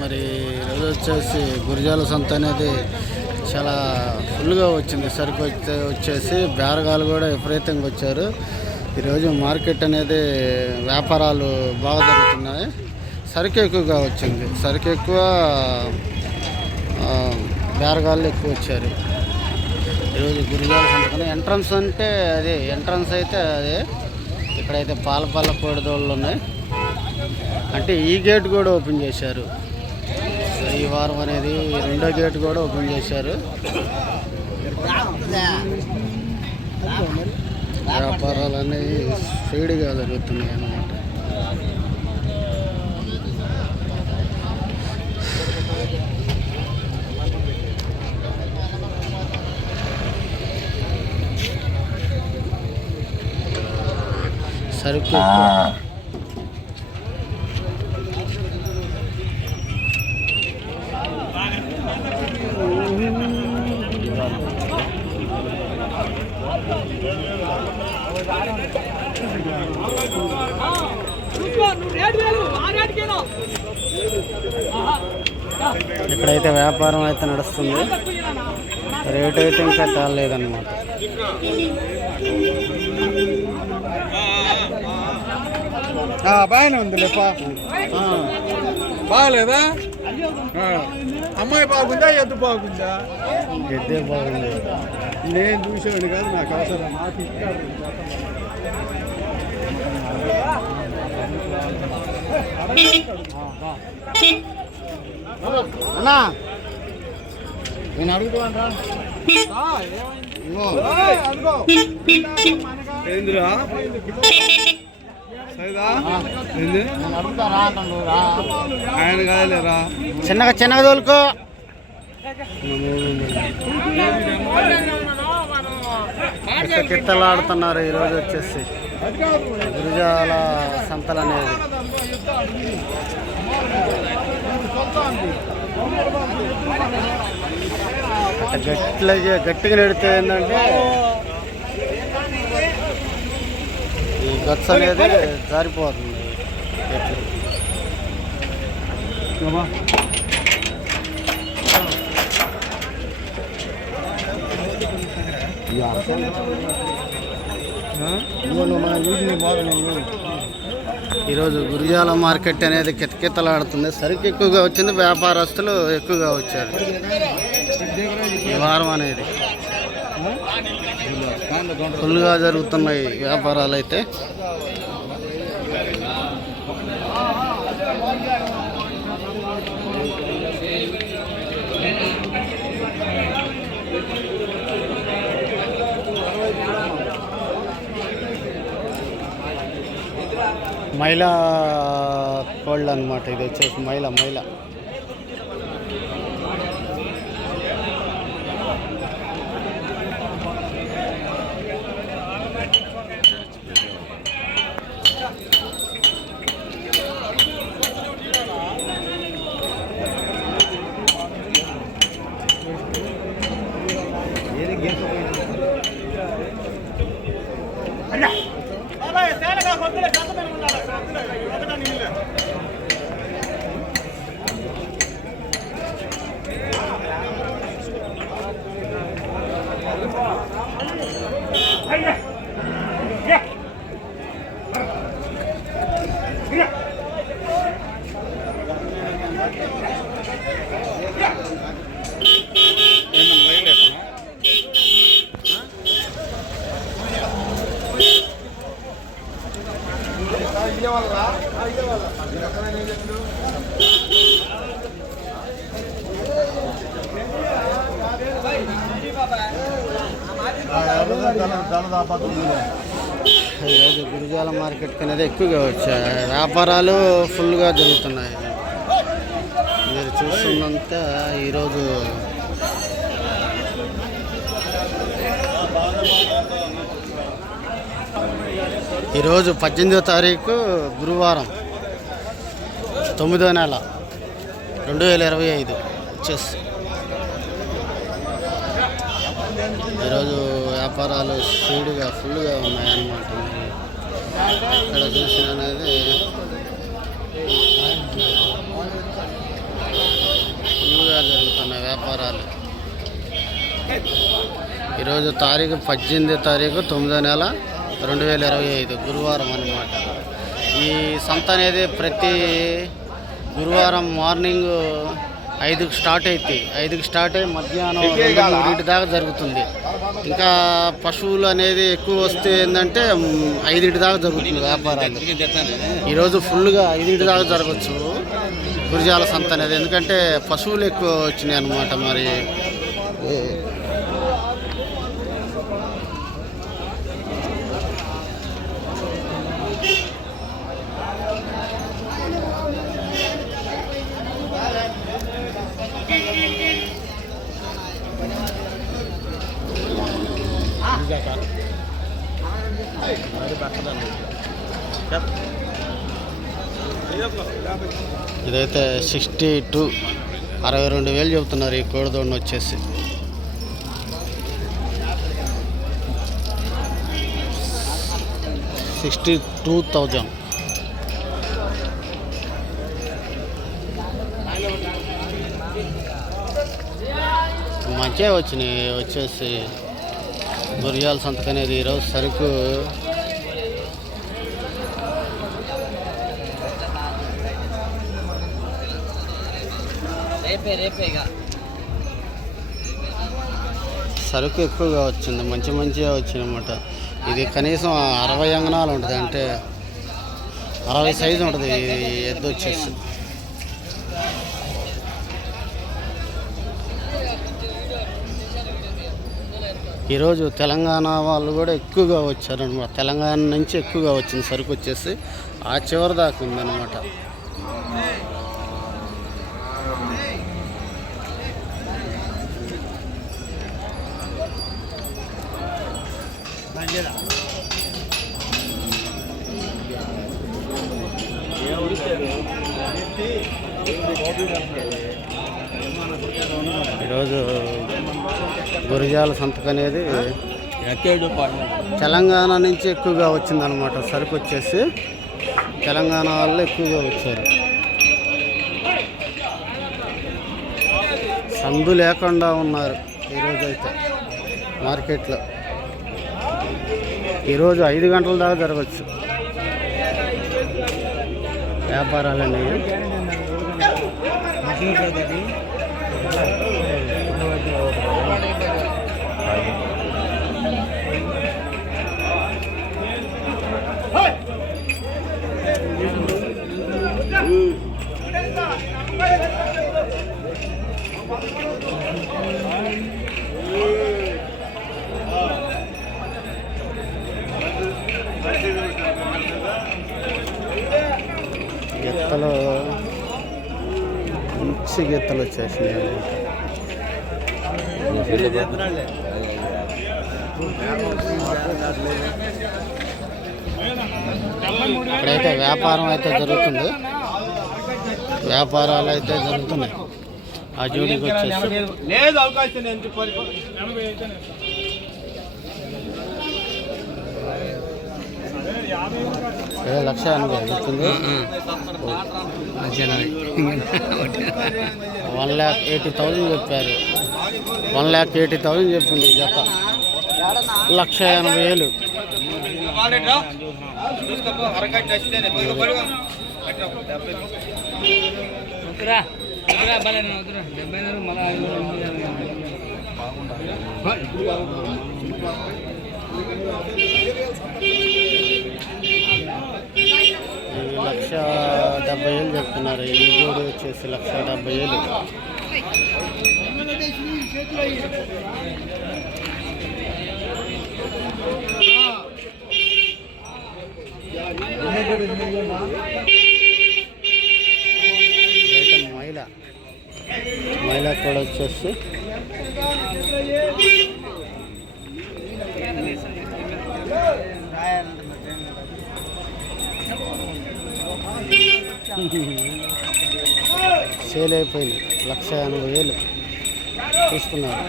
మరి ఈరోజు వచ్చేసి గురిజాల సంత అనేది చాలా ఫుల్గా వచ్చింది. సరుకు వచ్చే వచ్చేసి బేరగాలు కూడా విపరీతంగా వచ్చారు. ఈరోజు మార్కెట్ అనేది వ్యాపారాలు బాగా జరుగుతున్నాయి. సరుకు ఎక్కువగా వచ్చింది. సరుకు ఎక్కువ బేరగాళ్ళు ఎక్కువ వచ్చారు. ఈరోజు గురిజాల సంతకం ఎంట్రన్స్ అంటే అదే ఎంట్రన్స్ అయితే అదే. ఇక్కడైతే పాల పాల కోడిదోళ్ళు ఉన్నాయి. అంటే ఈ గేట్ కూడా ఓపెన్ చేశారు. ఈ వారం అనేది రెండో గేట్ కూడా ఓపెన్ చేశారు. వ్యాపారాలు అనేవి స్పీడ్గా జరుగుతున్నాయి అన్నమాట. సరుకు ఇక్కడైతే వ్యాపారం అయితే నడుస్తుంది. రేట్ అయితే ఇంకా తేలేదన్నమాట బాగానే ఉంది లేపా బాగాలేదా. అమ్మాయి బాగుందా ఎద్దు బాగుందా? గడ్డే బాగుంది. నేను చూసేవాడు కాదు నాకు అవసరం నాకు ఇష్టం అన్నా. నేను అడుగుతాను ఏందిరా? సైదా ఏంది? నేను అడుగుతా రా అంటాను, రా. ఆయన కాదులేరా చిన్నగా చిన్నగా తోలుకో. కిత్తలాడుతున్నారు ఈరోజు వచ్చేసి? గురుజాల సంతలు అనేది. అట్ట గట్టిగా నెడితే ఏంటంటే ఈ గచ్చ అనేది జారిపోతుంది. గట్లు. ఈరోజు గురిజాల మార్కెట్ అనేది కితకితలాడుతుంది సరుకు ఎక్కువగా వచ్చింది వ్యాపారస్తులు ఎక్కువగా వచ్చారు. ఈ వారం అనేది. ఫుల్గా జరుగుతున్నాయి వ్యాపారాలు అయితే. మైలా కోళ్ళు అనమాట ఇది వచ్చేసి మైల మైల ఈరోజు మార్కెట్ అనేది ఎక్కువగా వచ్చాయి. వ్యాపారాలు ఫుల్గా జరుగుతున్నాయి. మీరు చూస్తున్నంత ఈరోజు ఈరోజు పద్దెనిమిదో తారీఖు గురువారం తొమ్మిదో నెల రెండు వేల ఇరవై ఐదు చెస్. ఈరోజు వ్యాపారాలు స్పీడ్గా ఫుల్గా ఉన్నాయన్నమాట. ఇక్కడ చూసిన అనేది వ్యాపారాలు ఈరోజు తారీఖు పద్దెనిమిది తారీఖు తొమ్మిదో నెల రెండు వేల ఇరవై ఐదు గురువారం అన్నమాట. ఈ సంత అనేది ప్రతి గురువారం మార్నింగ్ ఐదుకి స్టార్ట్ అవుతాయి ఐదుకి స్టార్ట్ అయ్యి మధ్యాహ్నం రెండు మూడింటి దాకా జరుగుతుంది. ఇంకా పశువులు అనేది ఎక్కువ వస్తే ఏంటంటే ఐదింటి దాకా జరుగుతుంది వ్యాపారాలు. ఈరోజు ఫుల్గా ఐదింటి దాకా జరగచ్చు. గురిజాల సంత అనేది. ఎందుకంటే పశువులు ఎక్కువ వచ్చినాయి అన్నమాట మరి ఇదైతే సిక్స్టీ టూ అరవై రెండు వేలు చెబుతున్నారు. ఈ కోడిదోడిని వచ్చేసి. Sixty two thousand. మంచిగా వచ్చినాయి వచ్చేసి గురియాల సంతకం అనేది ఈరోజు సరుకు. సరుకు ఎక్కువగా వచ్చింది మంచి మంచిగా వచ్చింది అనమాట ఇది కనీసం అరవై అంగనాలు ఉంటుంది అంటే అరవై సైజు ఉంటుంది ఎద్దు వచ్చేసి. ఈరోజు తెలంగాణ వాళ్ళు కూడా ఎక్కువగా వచ్చారనమాట తెలంగాణ నుంచి ఎక్కువగా వచ్చింది. సరుకు వచ్చేసి ఆ చివరి దాకా ఉందన్నమాట. ఈరోజు గురిజాల సంతకం అనేది తెలంగాణ నుంచి ఎక్కువగా వచ్చిందనమాట సరుకు వచ్చేసి తెలంగాణ వాళ్ళు ఎక్కువగా వచ్చారు. సందు లేకుండా ఉన్నారు ఈరోజు అయితే మార్కెట్లో. ఈరోజు ఐదు గంటల దాకా జరగచ్చు. వ్యాపారాలన్నీ. గీతలు మంచి గీతలు వచ్చేసినాయి ఇక్కడైతే వ్యాపారం అయితే జరుగుతుంది. వ్యాపారాలు అయితే జరుగుతున్నాయి. ఆ జోడికి వచ్చేసి. లేదు అవకాశం ఏ లక్ష ఎనభై చెప్తుంది వన్ ల్యాక్ ఎయిటీ థౌజండ్ చెప్పారు. వన్ ల్యాక్ ఎయిటీ థౌజండ్ చెప్పింది జత. లక్ష ఎనభై వేలు లక్ష డెబ్బై ఏళ్ళు చెప్తున్నారు. ఈ జోడి వచ్చేసి లక్ష డెబ్బై ఏళ్ళు. మహిళ. మహిళ కూడా వచ్చేసి సేల్ అయిపోయింది లక్ష ఎనభై వేలు తీసుకున్నారు.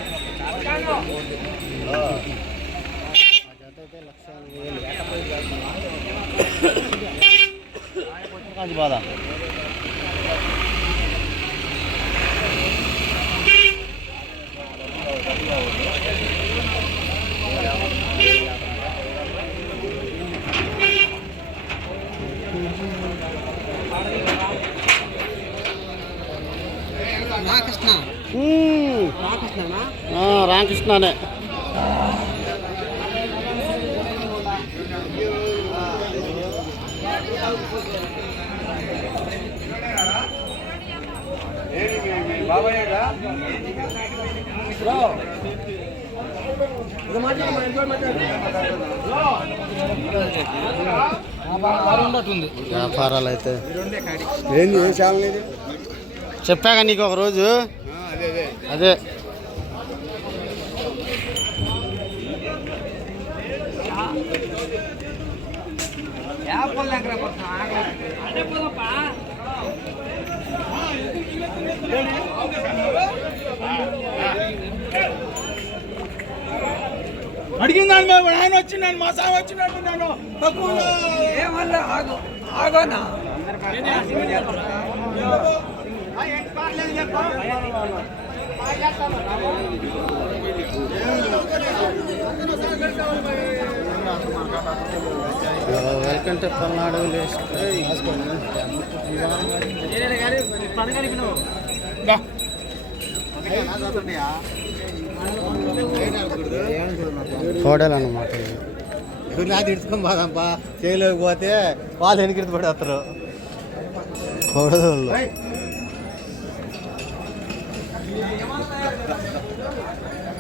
బాధ రామకృష్ణనే? వ్యాపారాలు అయితే. ఏంది ఏ ఇది చెప్పాక నీకు ఒక రోజు? అదే అదే. అదే. అడిగిన దాని మీద ఆయన వచ్చిండాను మా సామి వచ్చినట్టు నేను తక్కువ వెల్కమ్ టు పల్నాడు హోటల్ అన్నమాట ఇది నాకు ఇడుచుకొని పోదాంపా చేయలేకపోతే వాళ్ళు వెనక్కి పడేస్తారు?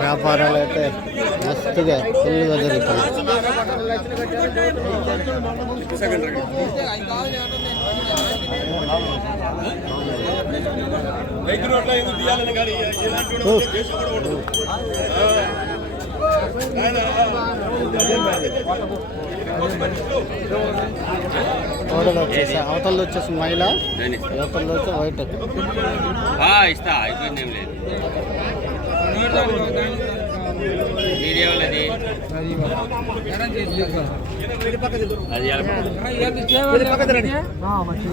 వ్యాపారాలు అయితే మస్తుగా ఫుల్గా జరుగుతాయి హోటల్ వచ్చేసి అవతల వచ్చేసి మహిళ అవతల వచ్చి వైట్ ఇస్తా అయిపోయింది ఏం లేదు అది ఎలా మహిళ